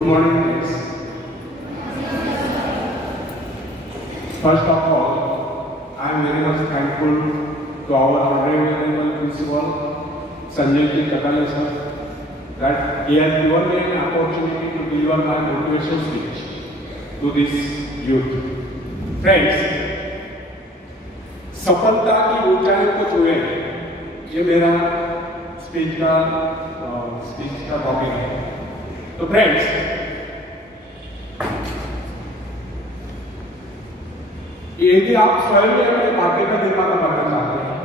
Good morning, friends. First of all, I am very much thankful to our honorable principal, Sanjay K. Katale sir, that he has given me an opportunity to deliver my motivational speech to this youth. Friends, सफलता की ऊंचाइयों को छुए, ये मेरा speech का topic है। तो फ्रेंड्स, यदि आप स्वयं में अपने भाग्य का निर्माण करना चाहते हैं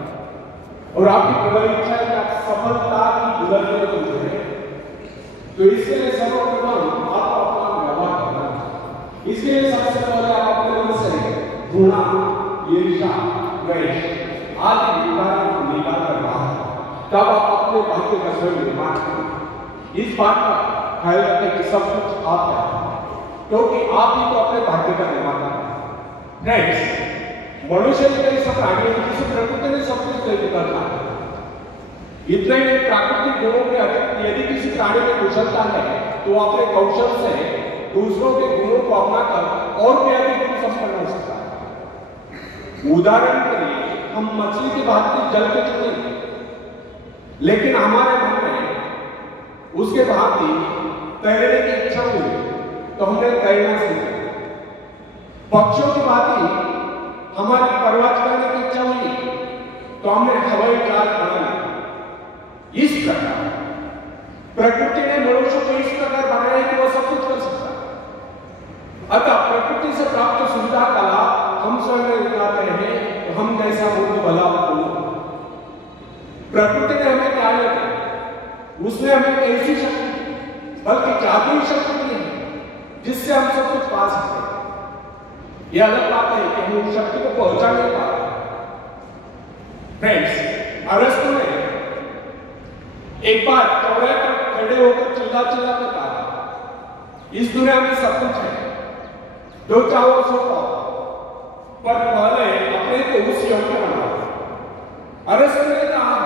और आपकी प्रबल इच्छा है कि आप सफलता की बुलंदियों को छुए, तो इसके लिए सर्वप्रथम आपको अपना व्यवहार करना है। इसके लिए सबसे पहले आप अपने मन से घृणा, ईर्ष्या, द्वेष आदि विकारों को निकाल कर बाहर, तब आप अपने भाग्य का स्वयं निर्माण करें। इस बात का ख्याल रखें कि सब कुछ आप है, क्योंकि आप ही तो अपने भाग्य का निर्माण करना है। फ्रेंड्स, मनुष्य के लिए सब आगे किसी प्रकृति ने सब कुछ तय करना है। इतना ही प्राकृतिक गुणों के अतिरिक्त यदि किसी प्राणी में कुशलता है, तो अपने कौशल से दूसरों के गुणों को अपनाकर और भी अधिक गुण संपन्न हो सकता है। उदाहरण के लिए हम मछली की भांति जल के चुके, लेकिन हमारे मन में उसके भांति तैरने की इच्छा हुई, तो हमने तैरना सीखा। पक्षियों की भांति हमारी परवाज करने की इच्छा हुई, तो हमने हवाई जहाज बनाया। इस प्रकार प्रकृति ने मनुष्य को इस प्रकार बनाया कि वह सब कुछ कर सकता है। अतः प्रकृति से प्राप्त सुविधा का लाभ हम स्वयं उठाते हैं, तो हम कैसा बुद्धि भला बोलो। प्रकृति ने हमें क्या दिया? उसने हमें कैसी शक्ति, बल्कि जादुई शक्ति दी है, जिससे हम सब कुछ पा सकते हैं। यह अलग बात है कि हम उस शक्ति को पहुंचा नहीं पा रहे। फ्रेंड्स, अरस्तु ने एक बार चौराहे पर खड़े होकर चिल्ला कर कहा, इस दुनिया में सब कुछ है, जो चाहो सो पाओ, पर पहले अपने को उस योग्य बनाओ। अरस्तु ने कहा,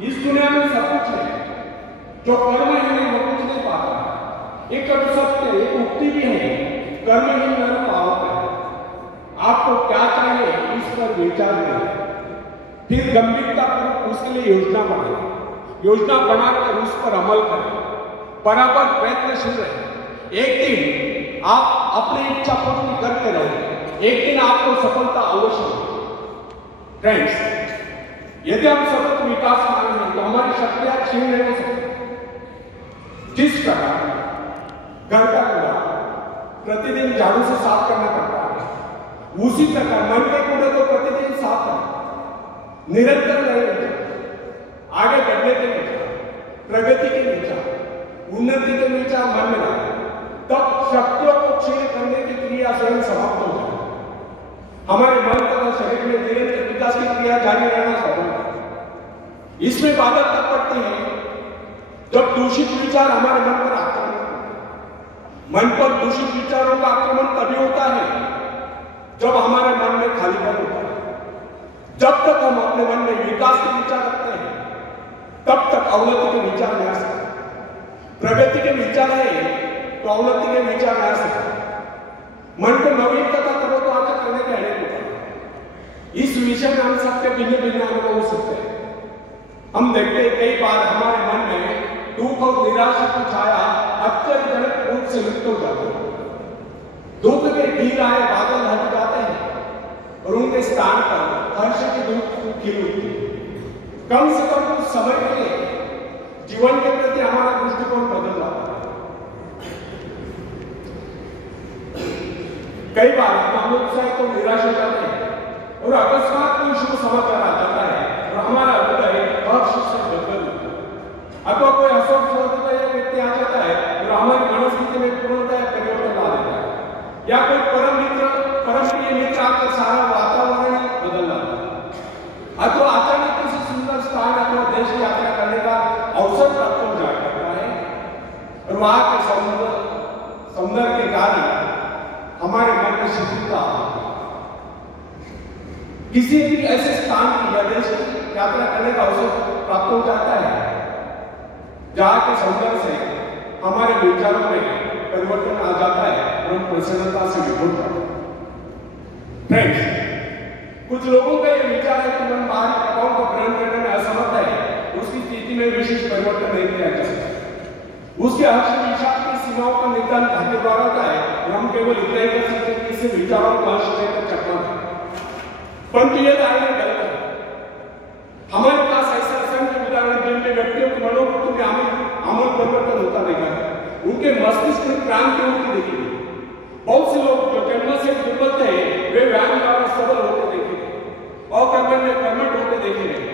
इस दुनिया में सब कुछ है, जो कर्म ही नहीं वो कुछ नहीं पाता। एक सत्य, एक उक्ति भी है, कर्म ही नहीं पाओगे। आपको क्या चाहिए इस पर विचार करें, फिर गंभीरता पूर्वक उसके लिए योजना बनाएं। योजना बनाकर उस पर अमल करें, बराबर प्रयत्नशील रहें। एक दिन आप अपनी इच्छा पूरी करते रहोगे, एक दिन आपको सफलता अवश्य मिलेगी। फ्रेंड्स, यदि हम सतत विकास मांगे तो हमारी शक्तियां क्षीण नहीं हो सकती। जिस प्रकार घर का कूड़ा प्रतिदिन झाड़ू से साफ करना पड़ता है, उसी प्रकार मन के कूड़े को प्रतिदिन साफ करना, निरंतर रहेगा। आगे बढ़ने के विचार, प्रगति के विचार, उन्नति के विचार मन में लाए, तब शक्तियों को क्षीण करने की क्रिया स्वयं समाप्त हो जाए। हमारे मन तथा शरीर में निरंतर विकास की क्रिया जारी रहना स्वाभाविक है। इसमें बाधा तब पड़ती है जब दूषित विचार हमारे मन पर आक्रमण करते हैं। मन पर दूषित विचारों का आक्रमण तभी होता है जब हमारे मन में खालीपन होता है। जब तक हम अपने मन में विकास के विचार रखते हैं, तब तक अवनति के विचार नहीं आ सकते। प्रगति के विचार है तो अवनति के विचार नहीं आ सकते। मन को नवीन तथा करो तो आगे करने के अनेक उपाय। इस विषय में हम सबके भिन्न भिन्न अनुभव हो सकते हैं। हम देखते हैं कई बार हमारे मन में दुख और निराशा की छाया आश्चर्यजनक रूप से लिप्त हो जाती है। दुख के ढील आए बादल हट जाते हैं और उनके स्थान पर हर्ष की धूप खिल उठती है। कम से कम कुछ समय के लिए जीवन के प्रति हमारा दृष्टिकोण बदल जाता है। कई बार हम उत्साहित तो निराश हो जाते हैं और अकस्मात कोई शुभ समाचार आ जाता है और हमारा हृदय हर्ष से गदगद होता है। अथवा कोई असफलता व्यक्ति आ जाता है और हमारी मनस्थिति में पूर्णतः परिवर्तन ला देता है, या कोई परम प्रिय मित्र आकर सारा वातावरण बदल जाता है। अथवा अचानक किसी सुंदर स्थान अथवा देश की यात्रा करने का अवसर प्राप्त हो जाता है और वहां के सौंदर्य के कारण हमारे मन में शिथिलता किसी भी ऐसे स्थान की या देश की यात्रा करने का अवसर प्राप्त हो जाता है जहां के सौंदर्य से हमारे विचारों में परिवर्तन आ जाता है और हम प्रसन्नता से विभोर जाते हैं। फ्रेंड्स, कुछ लोगों का यह विचार है कि मन बाहरी प्रभाव को ग्रहण करने में असमर्थ है, उसकी स्थिति में विशेष परिवर्तन नहीं किया जा सकता। उसके हर्ष विषाद की सीमाओं का निर्धारण भाग्य द्वारा होता है और हम केवल इतना ही कर सकते हैं कि इससे विचारों को हर्ष देकर चकमा दें। परंतु यह धारणा गलत है। हमारे पास ऐसे असंख्य उदाहरण जिनके व्यक्तियों के मनोवृत्ति में आमूल परिवर्तन होता देखा है, उनके मस्तिष्क में क्रांति होती देखी गई। बहुत से लोग जो जन्म से दुर्बल थे वे व्यायाम द्वारा सबल होते देखे गए और कर्म में कर्मठ होते देखे गए।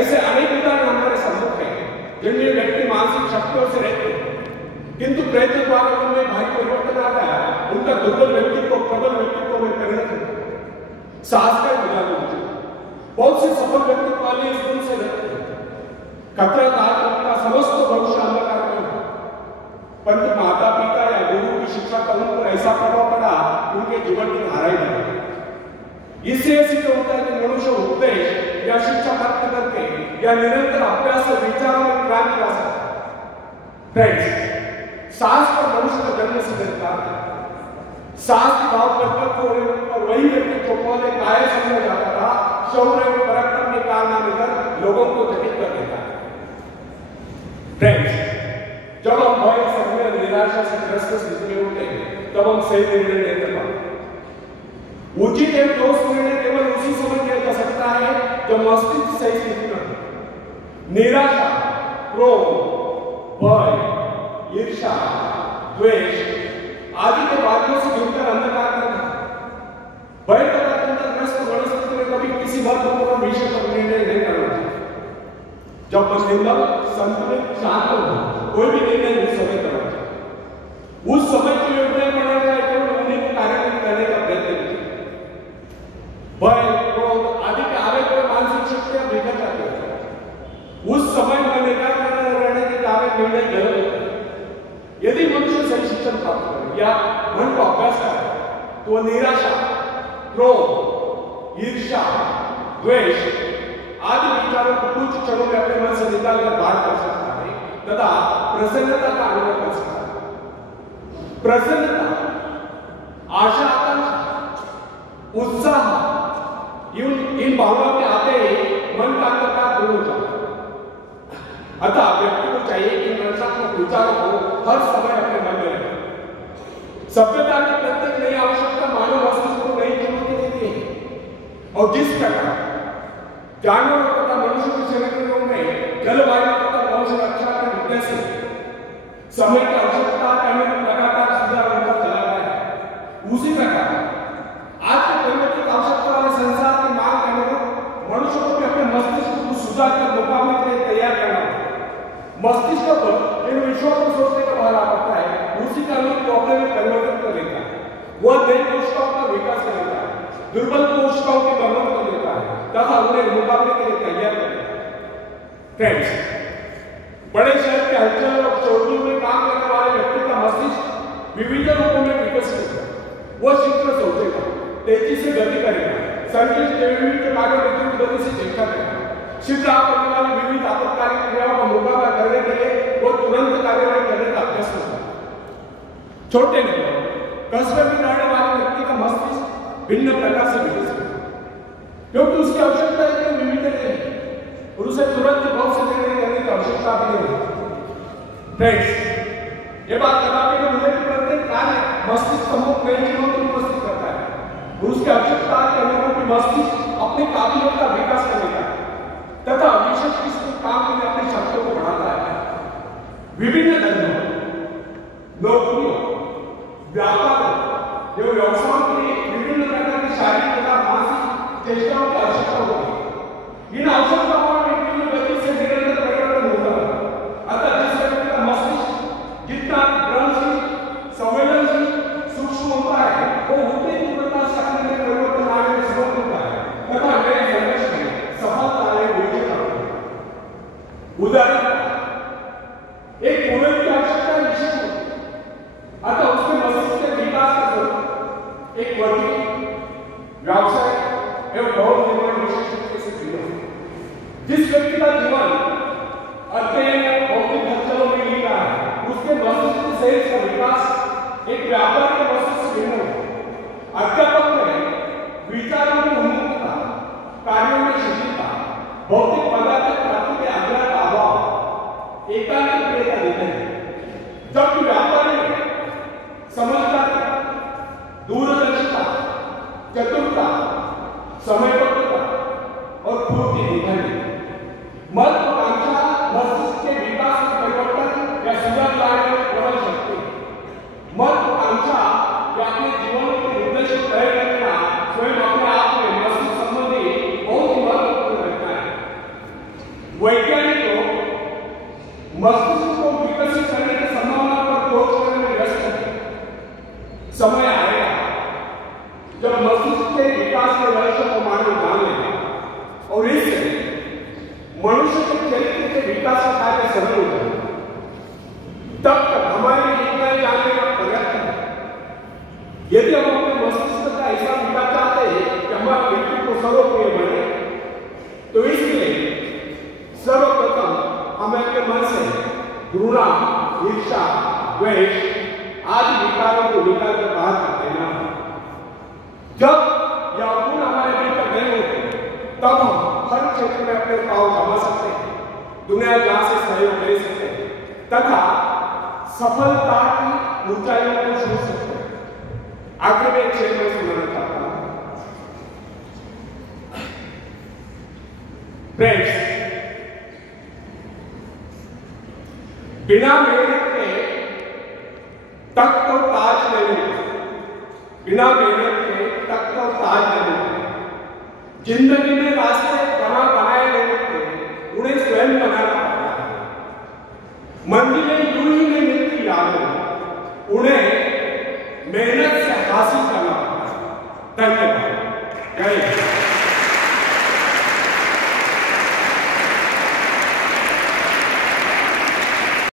ऐसे अनेक उदाहरण हमारे सम्मुख हैं जिनमें व्यक्ति मानसिक शक्तियों से रहते हैं, किंतु प्रयत्न द्वारा उनमें भारी परिवर्तन आ गया, उनका दुर्बल व्यक्तित्व प्रबल व्यक्तित्व में परिणत हो गया। साहस का उदाहरण बहुत से सफल व्यक्ति वाले इस गुण से रहते हैं। खतरा था कि उनका समस्त भविष्य अंधकार में हो, परंतु माता पिता या गुरु की शिक्षा का उन पर ऐसा प्रभाव पड़ा कि उनके जीवन की धारा ही बदल गई। इससे सिद्ध होता है कि मनुष्य उपदेश या शिक्षा प्राप्त करके या निरंतर अभ्यास से विचारों में क्रांति ला सकता है। फ्रेंड्स, साहस पर मनुष्य का जन्म से अधिकार है। साहस की भाव परिपक्व होने पर वही व्यक्ति जो पहले कायर समझा जाता था, शौर्य और पराक्रम के कारनामे कर लोगों को चकित कर देता है। फ्रेंड्स, जब हम भय, संदेह, निराशा से ग्रस्त स्थिति में होते हैं, तब हम सही निर्णय नहीं कर पाते। उचित एवं ठोस निर्णय केवल उसी समय किया जा सकता है जब मस्तिष्क सही स्थिति में हो। निराशा, क्रोध, भय, ईर्ष्या, द्वेष आदि के बादलों से जुड़कर अंधकार करना। भय तथा चिंताग्रस्त मनस्थिति में कभी किसी महत्वपूर्ण विषय पर निर्णय नहीं करना चाहिए। जब मन निर्मल, संतुलित, शांत हो, कोई भी निर्णय उस समय करना चाहिए। उस समय की योजना बनाना चाहिए केवल उन्हीं को कार्यान्वित करने का प्रयत्न कीजिए। भय, क्रोध आदि के आवेग पर मानसिक शक्तियां बिखर जाती है। उस समय मन एकाग्र रहने के कारण निर्णय गलत होता है। यदि मनुष्य सही शिक्षण प्राप्त करे या मन को अभ्यास करे तो वह निराशा, क्रोध, ईर्ष्या, द्वेष आदि विचारों को कुछ क्षणों में अपने मन से निकालकर बाहर कर सकता है तथा प्रसन्नता का अनुभव कर सकता है। प्रसन्नता, आशा, आकांक्षा, उत्साह इन भावनाओं के आते ही मन का अंधकार दूर हो जाता है। अतः व्यक्ति को चाहिए कि नकारात्मक विचारों को हर समय अपने मन में रखें। सभ्यता की प्रत्येक नई आवश्यकता मानव मस्तिष्क को नई चुनौती देती है और जिस प्रकार जानवरों तथा मनुष्य के शरीरों में जलवायु तथा वंश रक्षा के मुद्दे से समय की आवश्यकता के अनुरूप लगातार सुधार होता चला गया है, उसी प्रकार आज के परिवर्तित आवश्यकता वाले संसार की मांग के अनुरूप मनुष्य को भी अपने मस्तिष्क को सुधार कर मुकाबले के लिए तैयार करना होगा। मस्तिष्क पर इन विषयों को सोचने का भार आता है, उसी का अनुरूप वो अपने में परिवर्तन कर लेता है। वह नई कोशिकाओं का विकास कर लेता है, दुर्बल कोशिकाओं के निर्माण कर लेता है तथा उन्हें मुकाबले के लिए तैयार कर लेता है। फ्रेंड्स, बड़े शहर के हलचल और चौकियों में काम करने वाले व्यक्ति का मस्तिष्क विविध रूपों में विकसित होता है। वह शीघ्र सोचेगा, तेजी से गति करेगा, संकेत के विविध कार्यों में द्रुत गति से चेष्टा करेगा। शीघ्र करने वाली विविध आपातकालीन क्रियाओं का मुकाबला करने के लिए वो तुरंत कार्यवाही करने का अभ्यास करता है। छोटे नहीं, कस्बे में रहने वाले व्यक्ति का मस्तिष्क भिन्न प्रकार से विकसित होता है क्योंकि उसकी आवश्यकता इतनी विविध है और उसे तुरंत बहुत से निर्णय करने की आवश्यकता भी नहीं होती। फ्रेंड्स, ये बात कदापि नहीं भूलें कि प्रत्येक कार्य मस्तिष्क सम्मुख नई चुनौती उपस्थित करता है और उसकी आवश्यकता के अनुरूप मस्तिष्क अपनी काबिलियत का विकास करेगा तथा विशेष किसी काम के लिए अपनी शक्तियों को बढ़ाता है। विभिन्न धंधों, नौकरियों, व्यापार एवं व्यवसायों के लिए विभिन्न प्रकार की शारीरिक तथा मानसिक चेष्टाओं की आवश्यकता होती है। इन आवश्यकताओं में व्यक्ति की गति से निरंतर परिवर्तन होता है। अतः जिस व्यक्ति का मस्तिष्क जितना ग्रहणशील, संवेदनशील, सूक्ष्म होता है वो उतनी तीव्रता से अपने परिवर्तन आने में समर्थ होता है तथा नए संघर्ष में सफलता ले विजय प्राप्त होता है। उदाहरण, एक पूर्ण की आवश्यकता निश्चित होती है, अतः उसके मस्तिष्क के विकास का स्वरूप एक वर्गीय, व्यावसायिक एवं बहुत निर्माण विशेषज्ञ से जुड़ा है। जिस व्यक्ति का जीवन अध्ययन भौतिक हलचलों में लीन रहा है, उसके व्यापार के वस्तु से भिन्न हो। अध्यापक में विचारों की उन्मुखता, कार्यों में शिथिलता, भौतिक पदार्थ प्राप्ति के आग्रह का अभाव, एकांतिकता दिखते हैं। जबकि व्यापारी में समझदारी, दूरदर्शिता, चतुरता, समयबद्धता और फुर्ती दिखाई। महत्वाकांक्षा मस्तिष्क के विकास के परिवर्तन या सुधार लाने में प्रबल शक्ति। महत्वाकांक्षा या अपने जीवन के उद्देश्य तय करना स्वयं अपने आप में मस्तिष्क संबंधी बहुत ही महत्वपूर्ण घटना है। वैज्ञानिक लोग मस्तिष्क को विकसित करने की संभावना पर खोज करने में व्यस्त हैं। समय आएगा जब मस्तिष्क के विकास के रहस्य को मानव जान लेगा और इससे मनुष्य के चरित्र के विकास का कार्य सरल हो जाएगा। तब तक हमारे लिए इतना ही जानने का पर्याप्त है। यदि हम अपने मस्तिष्क का ऐसा विकास चाहते हैं कि हमारा व्यक्तित्व सर्वप्रिय बने, तो इसलिए सर्वप्रथम हमें अपने मन से घृणा, ईर्ष्या, द्वेष आदि विकारों को निकाल कर बाहर कर देना। जब यह गुण हमारे भीतर नहीं होते, तब हम हर क्षेत्र में अपने पांव जमा सकते हैं, दुनिया जहां से सहयोग ले सकते हैं तथा सफलता की ऊंचाइयों को छू सकते हैं। आखिर में एक शेर में सुनाना चाहता हूं। फ्रेंड्स, बिना मेहनत के तक तो ताज नहीं मिलता, बिना मेहनत के तक तो ताज नहीं मिलता। जिंदगी में रास्ते बनाए नहीं होते, उन्हें स्वयं बनाना पड़ता है। मंजिलें यूं ही नहीं मिलती यादों, उन्हें मेहनत से हासिल करना पड़ता है। धन्यवाद।